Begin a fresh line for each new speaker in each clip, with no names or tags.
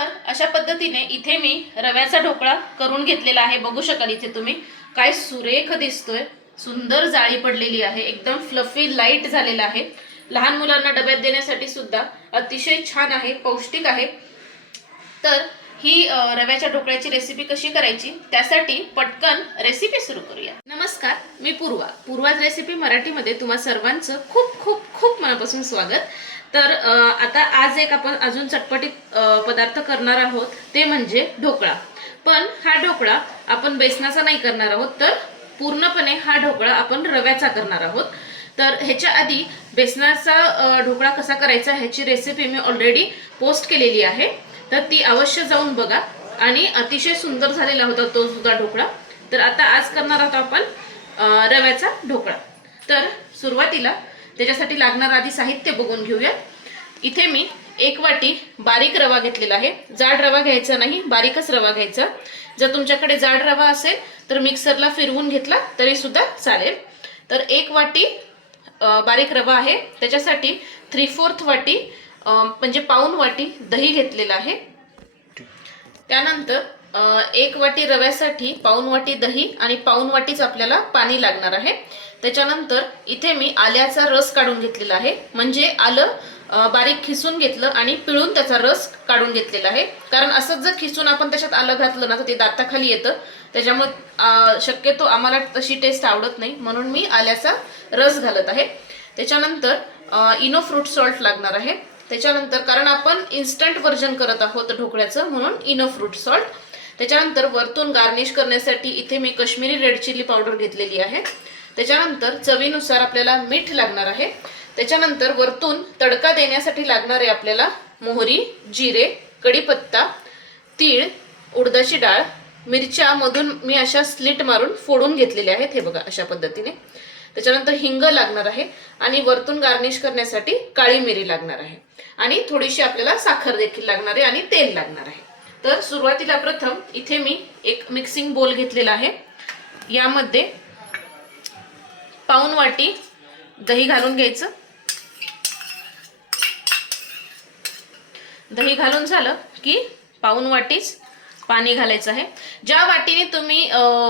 तर अशा पद्धतीने इथे मी रव्याचा ढोकळा करून घेतलेला आहे. बघू शकाल इथे तुम्ही. काय सुरेख दिसतोय. सुंदर जाळी पडलेली आहे. एकदम फ्लफी लाइट झालेला आहे. लहान मुलांना डब्यात देण्यासाठी सुद्धा अतिशय छान आहे. पौष्टिक आहे. तर ही रव्याच्या ढोकळ्याची रेसिपी कशी करायची त्यासाठी पटकन रेसिपी सुरू करूया. नमस्कार मी पूर्वा. पूर्वाज रेसिपी मराठीमध्ये तुम्हा सर्वांचं खूप खूप खूप मनापासून स्वागत. तर आता आज एक आपण अजून चटपटीत पदार्थ करणार आहोत ते म्हणजे ढोकळा. पण हा ढोकळा आपण बेसनाचा नाही करणार आहोत तर पूर्णपणे हा ढोकळा आपण रव्याचा करणार आहोत. तर ह्याच्या आधी बेसनाचा ढोकळा कसा करायचा ह्याची रेसिपी मी ऑलरेडी पोस्ट केलेली आहे. तर ती अवश्य जाऊन बघा. आणि अतिशय सुंदर झालेला होता तो सुद्धा ढोकळा. तर आता आज करणार आहोत आपण रव्याचा ढोकळा. तर सुरुवातीला त्याच्यासाठी लागणार आधी साहित्य बघून घेऊया. इथे मी एक वाटी बारीक रवा घेतलेला आहे. जाड रवा घ्यायचा नाही बारीकच रवा घ्यायचा. जर तुमच्याकडे जाड रवा असेल तर मिक्सरला फिरवून घेतला तरी सुद्धा चालेल. तर एक वाटी बारीक रवा आहे. त्याच्यासाठी थ्री फोर्थ वाटी म्हणजे पाऊन वाटी दही घेतलेलं आहे. त्यानंतर एक वाटी रव्यासाठी पाऊन वाटी दही आणि पाऊन वाटीच आपल्याला पाणी लागणार आहे. त्याच्यानंतर इथे मी आल्याचा रस काढून घेतलेला आहे. म्हणजे आलं बारीक खिसून घेतलं आणि पिळून त्याचा रस काढून घेतलेला आहे. कारण असंच जर खिसून आपण त्याच्यात आलं घातलं ना तर ते दाताखाली येतं. त्याच्यामुळे शक्यतो आम्हाला तशी टेस्ट आवडत नाही. म्हणून मी आल्याचा रस घालत आहे. त्याच्यानंतर इनो फ्रूट सॉल्ट लागणार आहे. त्याच्यानंतर कारण आपण इन्स्टंट व्हर्जन करत आहोत ढोकळ्याचं म्हणून इनो फ्रूट सॉल्ट त्याच्यानंतर वरतून गार्निश करण्यासाठी इथे मी कश्मीरी रेड चिली पावडर घेतलेली आहे. त्याच्यानंतर चवीनुसार आपल्याला मीठ लागणार आहे. त्याच्यानंतर वरतून तडका देण्यासाठी लागणारे आपल्याला मोहरी जिरे कढीपत्ता तीळ उडदाची डाळ मिरच्या मधून मी अशा स्लिट मारून फोडून घेतलेल्या आहेत हे बघा अशा पद्धतीने. त्याच्यानंतर हिंग लागणार आहे आणि वरतून गार्निश करण्यासाठी काळी मिरी लागणार आहे. आणि थोडीशी आपल्याला साखर देखील लागणार आहे आणि तेल लागणार आहे. तर सुरुवातीला प्रथम इथे मी एक मिक्सिंग बोल घेतलेला आहे. यामध्ये पाऊन वाटी दही घालून घ्यायचं. दही घालून झालं की पाऊन वाटीच पाणी घालायचं आहे. ज्या वाटीने तुम्ही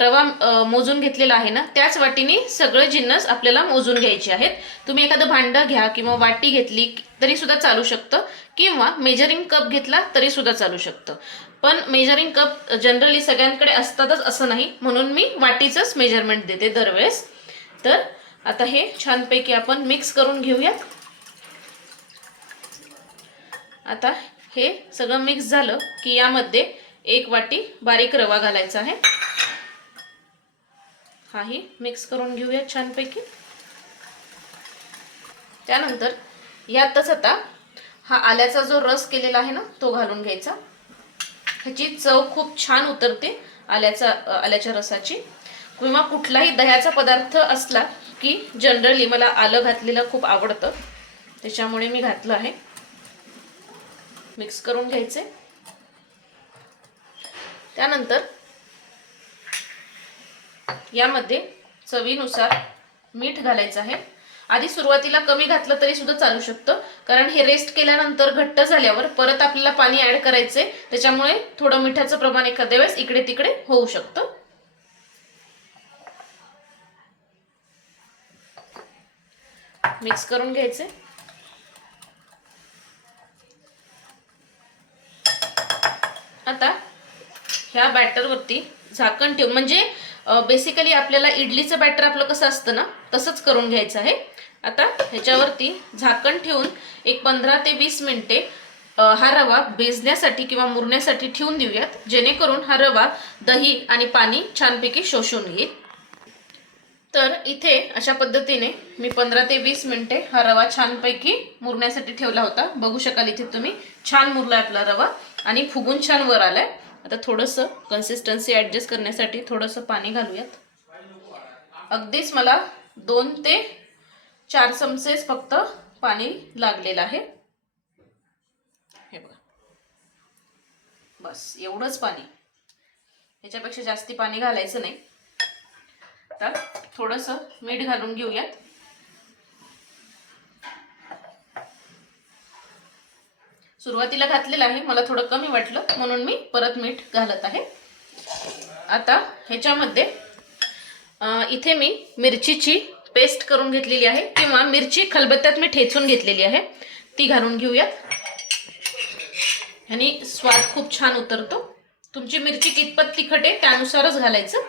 रवा मोजून घेतलेला आहे ना त्याच वाटीने सगळे जिन्नस आपल्याला मोजून घ्यायचे आहेत. तुम्ही एखादं भांडं घ्या किंवा वाटी घेतली तरी सुद्धा चालू शकतं. किंवा मेजरिंग कप घेतला तरी सुद्धा चालू शकतं. पण मेजरिंग कप जनरली सगळ्यांकडे असतातच असं नाही. म्हणून मी वाटीचंच मेजरमेंट देते दरवेळेस. तर आता हे छानपैकी आपण मिक्स करून घेऊयात. आता हे सगळं मिक्स झालं की यामध्ये एक वाटी बारीक रवा घालायचा आहे. हाही मिक्स करून घेऊया छानपैकी. त्यानंतर यातच आता हा आल्याचा जो रस केलेला आहे ना तो घालून घ्यायचा. ह्याची चव खूप छान उतरते आल्याचा आल्याच्या रसाची. किंवा कुठलाही दह्याचा पदार्थ असला की जनरली मला आलं घातलेलं खूप आवडतं. त्याच्यामुळे मी घातलं आहे. मिक्स करून घ्यायचे. त्यानंतर यामध्ये चवीनुसार मीठ घालायचं आहे. आधी सुरुवातीला कमी घातलं तरी सुद्धा चालू शकतं कारण हे रेस्ट केल्यानंतर घट्ट झाल्यावर परत आपल्याला पाणी ऍड करायचंय. त्याच्यामुळे थोडं मिठाचं प्रमाण एखाद्या वेळेस इकडे तिकडे होऊ शकतं. मिक्स करून घ्यायचे आता ह्या बॅटरवरती झाकण ठेवून म्हणजे बेसिकली आपल्याला इडलीचं बॅटर आपलं कसं असतं ना तसंच करून घ्यायचं आहे. आता ह्याच्यावरती झाकण ठेवून एक पंधरा ते वीस मिनिटे हा रवा भिजण्यासाठी किंवा मुरण्यासाठी ठेवून देऊयात जेणेकरून हा रवा दही आणि पाणी छानपैकी शोषून घेईल. तर इथे अशा पद्धतीने मी पंधरा ते वीस मिनिटे हा रवा छानपैकी मुरण्यासाठी ठेवला होता. बघू शकाल इथे तुम्ही छान मुरला आपला रवा आणि फुगून छान वर आलाय. आता थोडंसं कन्सिस्टन्सी ॲडजस्ट करण्यासाठी थोडंसं पाणी घालूयात. अगदीच मला दोन ते चार चमचेच फक्त पाणी लागलेलं आहे. हे बघा. बस एवढंच पाणी. याच्यापेक्षा जास्ती पाणी घालायचं नाही. तर थोडंसं मीठ घालून घेऊयात. सुरुवातीला घातलेलं आहे. मला थोडं कमी वाटलं म्हणून मी परत मीठ घालत आहे. आता ह्याच्यामध्ये इथे मी मिरचीची पेस्ट करून घेतलेली आहे किंवा मिरची खलबत्त्यात मी ठेचून घेतलेली आहे. ती घालून घेऊयात. ह्यानी स्वाद खूप छान उतरतो. तुमची मिरची कितपत तिखट आहे त्यानुसारच घालायचं.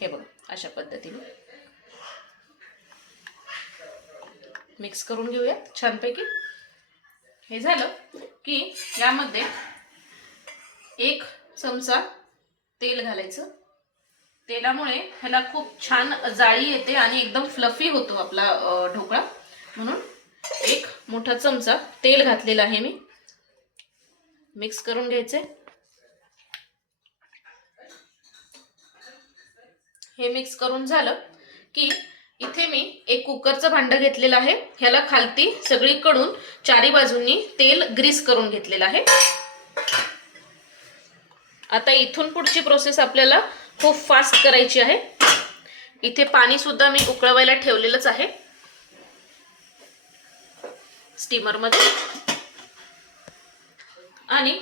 हे बघा अशा पद्धतीने. मिक्स करून घेऊयात छानपैकी. हे झालं की यामध्ये एक चमचा तेल घालायचं. तेलामुळे ह्याला खूप छान जाळी येते आणि एकदम फ्लफी होतो आपला ढोकळा. म्हणून एक मोठा चमचा तेल घातलेला आहे मी. मिक्स करून घ्यायचे. हे मिक्स करून झालं की इथे मी एक कुकरचं भांडं घेतलेलं आहे. ह्याला खालती सगळीकडून चारी बाजूंनी तेल ग्रीस करून घेतलेलं आहे. आता इथून पुढची प्रोसेस आपल्याला खूप फास्ट करायची आहे. इथे पाणी सुद्धा मी उकळवायला ठेवलेलंच आहे. स्टीमरमध्ये आणि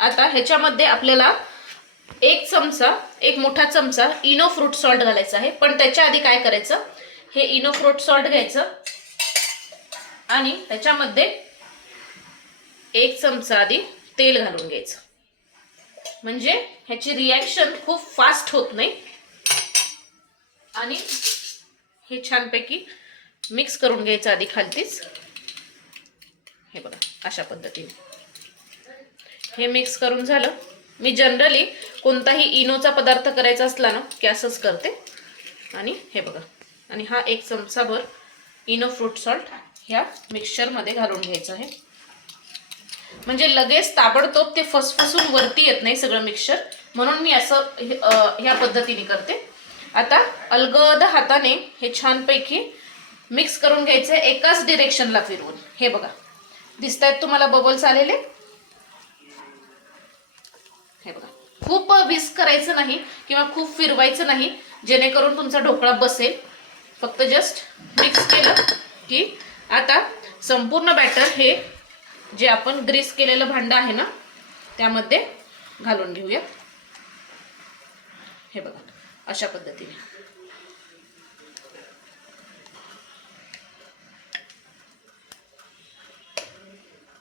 आता ह्याच्यामध्ये आपल्याला एक चमचा एक मोठा चमचा इनो फ्रूट सॉल्ट घालायचा आहे. पण त्याच्या आधी काय करायचं? हे इनो फ्रूट सॉल्ट घ्यायचं. आणि त्याच्यामध्ये एक चमचा आधी तेल घालून घ्यायचं. म्हणजे ह्याची रिॲक्शन खूप फास्ट होत नाही. आणि हे छानपैकी मिक्स करून घ्यायचं आधी खालतीच. हे बघा अशा पद्धतीने. हे मिक्स करून झालं. मी जनरली कोणताही इनोचा पदार्थ करायचा असला ना की असंच करते. आणि हे बघा. आणि हा एक चमचाभर इनो फ्रूट सॉल्ट ह्या मिक्सचरमध्ये घालून घ्यायचं आहे. म्हणजे लगेच ताबडतोब ते फसफसून वरती येत नाही सगळं मिक्सचर म्हणून मी असं ह्या पद्धतीने करते. आता अलगद हाताने हे छानपैकी मिक्स करून घ्यायचं एकाच डिरेक्शनला फिरवून. हे बघा. दिसत आहेत तुम्हाला बबल्स आलेले? हे बघा. खूप विस्क करायचं नाही किंवा खूप फिरवायचं नाही जेणेकरून तुमचा ढोकळा बसेल. फक्त जस्ट मिक्स केलं की आता संपूर्ण बॅटर हे जे आपण ग्रीस केलेलं भांडं आहे ना त्यामध्ये घालून घेऊया. हे बघा अशा पद्धतीने.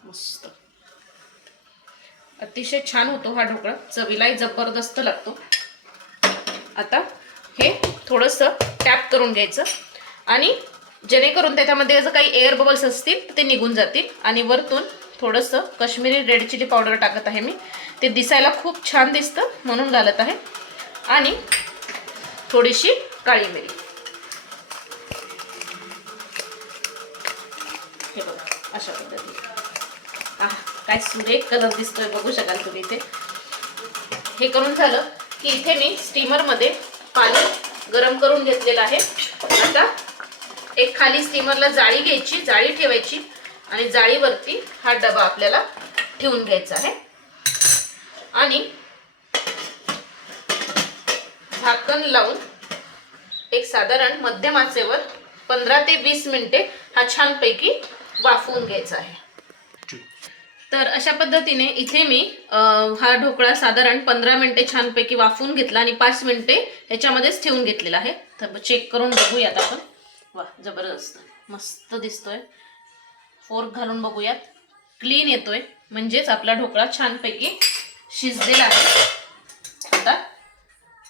मस्त. अतिशय छान होतो हा ढोकळा. चवीलाही जबरदस्त लागतो. आता हे थोडंसं टॅप करून घ्यायचं. आणि जेणेकरून त्याच्यामध्ये जर काही एअर बबल्स असतील तर ते निघून जातील. आणि वरतून थोडंसं कश्मीरी रेड चिली पावडर टाकत आहे मी. ते दिसायला खूप छान दिसतं म्हणून घालत आहे. आणि थोडीशी काळी मिरी. हे बघा अशा पद्धतीने. काय सुरेख कलर दिसतोय बघू शकाल तुम्ही इथे. हे करून झालं की इथे मी स्टीमरमध्ये पाणी गरम करून घेतलेलं आहे. आता एक खाली स्टीमरला जाळी घ्यायची जाळी ठेवायची आणि जाळीवरती हा डबा आपल्याला ठेवून घ्यायचा आहे. आणि झाकण लावून एक साधारण मध्यम आचेवर पंधरा ते वीस मिनिटे हा छानपैकी वाफवून घ्यायचा आहे. तर अशा पद्धतीने इथे मी हा ढोकळा साधारण पंधरा मिनिटे छानपैकी वाफवून घेतला आणि पाच मिनिटे ह्याच्यामध्येच ठेवून घेतलेला आहे. तर चेक करून बघूयात आपण. वा जबरदस्त. मस्त दिसतोय. फोर्क घालून बघूयात. क्लीन येतोय. म्हणजेच आपला ढोकळा छानपैकी शिजलेला आहे. आता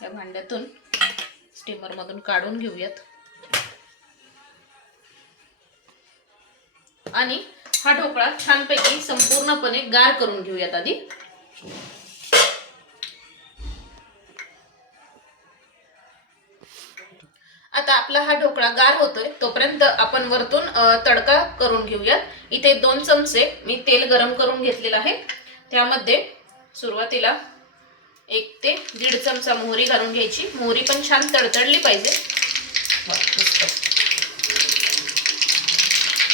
या भांड्यातून स्टीमरमधून काढून घेऊयात. आणि हा ढोकळा छानपैकी संपूर्णपणे गार करून घेऊयात आधी. आता आपला हा ढोकळा गार होतोय तोपर्यंत आपण वरतून तडका करून घेऊयात. इथे दोन चमचे मी तेल गरम करून घेतलेलं आहे. त्यामध्ये सुरुवातीला एक ते दीड चमचा मोहरी घालून घ्यायची. मोहरी पण छान तडतडली पाहिजे वा, मस्त.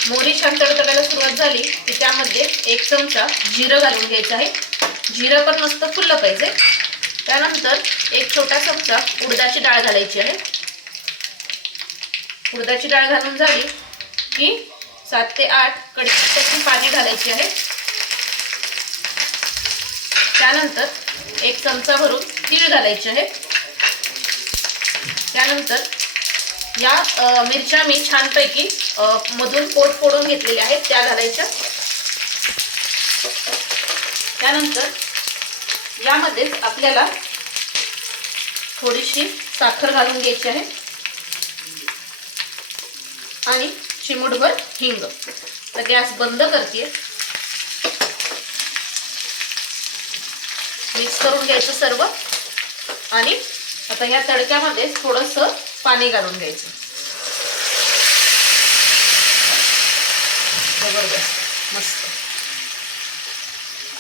मोहरी छान तडतडायला सुरुवात झाली की त्यामध्ये एक चमचा जिरं घालून घ्यायचं आहे. जिरं पण मस्त फुललं पाहिजे. त्यानंतर एक छोटा चमचा उडदाची डाळ घालायची आहे. उडदाची डाळ घालून झाली की सात ते आठ कडीपत्त्याची पाने घालायची आहे. त्यानंतर एक चमचा भरून तीळ घालायचे आहे. त्यानंतर या मिरच्या मी छानपैकी मधून पोट फोडून घेतलेल्या आहेत त्या घालायच्या. त्यानंतर यामध्येच आपल्याला थोडीशी साखर घालून घ्यायची आहे. आणि चिमूटभर हिंग. तर गॅस बंद करते मिक्स करून घ्यायचं सर्व. आणि आता ह्या तडक्यामध्ये थोडंसं पाणी घालून घ्यायचं. जबरदस्त मस्त.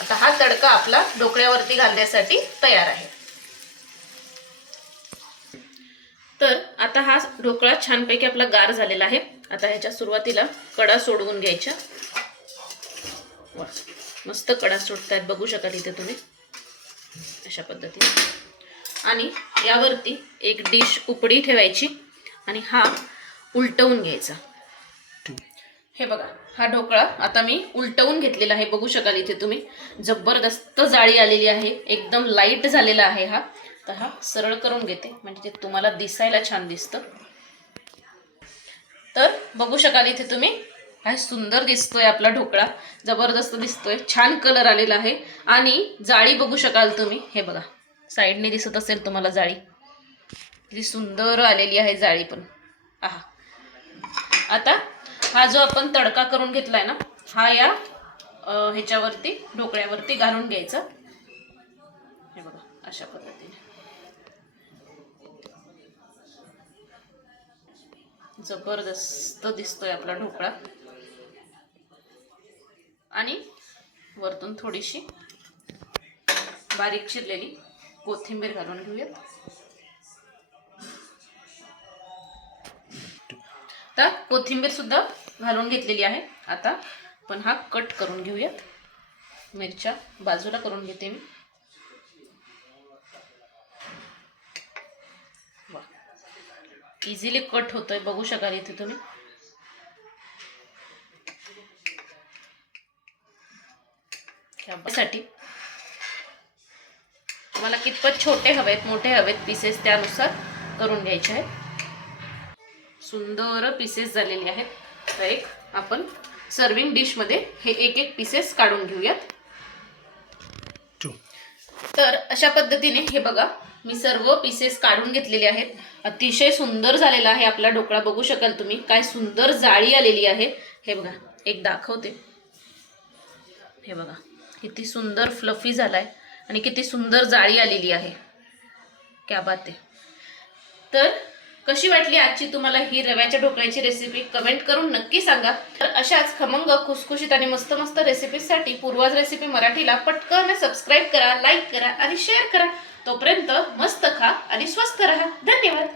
आता हा तडका आपला ढोकळ्यावरती घालण्यासाठी तयार आहे. तर आता हा ढोकळा छानपैकी आपला गार झालेला आहे. आता ह्याच्या सुरुवातीला कडा सोडवून घ्यायच्या. मस्त कडा सोडतायत. बघू शकाल इथे तुम्ही. अशा पद्धतीने. आणि यावरती एक डिश उपडी ठेवायची आणि हा उलटवून घ्यायचा. हे बघा हा ढोकळा आता मी उलटवून घेतलेला आहे. बघू शकाल इथे तुम्ही. जबरदस्त जाळी आलेली आहे. एकदम लाइट झालेला आहे हा. तर हा सरळ करून घेते. म्हणजे ते तुम्हाला दिसायला छान दिसतं. तर बघू शकाल इथे तुम्ही. काय सुंदर दिसतोय आपला ढोकळा. जबरदस्त दिसतोय. छान कलर आलेला आहे. आणि जाळी बघू शकाल तुम्ही. हे बघा. साईडने दिसत असेल तुम्हाला जाळी. किती सुंदर आलेली आहे जाळी पण. आहा. आता हा जो आपण तडका करून घेतलाय ना हा या ह्याच्यावरती ढोकळ्यावरती घालून घ्यायचा. हे बघा अशा पद्धतीने. जबरदस्त दिसतोय आपला ढोकळा. आणि वरतून थोडीशी बारीक चिरलेली कोथिंबीर घालून घेऊयात. तर कोथिंबीर सुद्धा घालून घेतलेली आहे. आता पण हा कट करून घेऊयात. मिरच्या बाजूला करून घेते मी. इझिली कट होतोय बघू शकाल इथे तुम्ही. साठी तुम्हाला कितपत छोटे हवेत मोठे हवेत पीसेस त्यानुसार करून घ्यायचे आहेत. सुंदर पीसेस झालेले आहेत. तर एक आपण सर्विंग डिशमध्ये हे एक एक पीसेस काढून घेऊयात. तर अशा पद्धतीने हे बघा मी सर्व पीसेस काढून घेतलेले आहेत. अतिशय सुंदर झालेला आहे आपला ढोकळा. बघू शकाल तुम्ही काय सुंदर जाळी आलेली आहे. हे बघा एक दाखवते. हे बघा किती सुंदर फ्लफी झालाय. आणि किती सुंदर जाळी आलेली आहे. क्या बात आहे. तर कशी वाटली आजची तुम्हाला ही रव्याच्या ढोकळ्याची रेसिपी कमेंट करून नक्की सांगा. तर अशाच खमंग खुसखुशीत आणि मस्त मस्त रेसिपीसाठी पूर्वाज रेसिपी मराठीला पटकन सबस्क्राईब करा लाईक करा आणि शेअर करा. तोपर्यंत मस्त खा आणि स्वस्त राहा. धन्यवाद.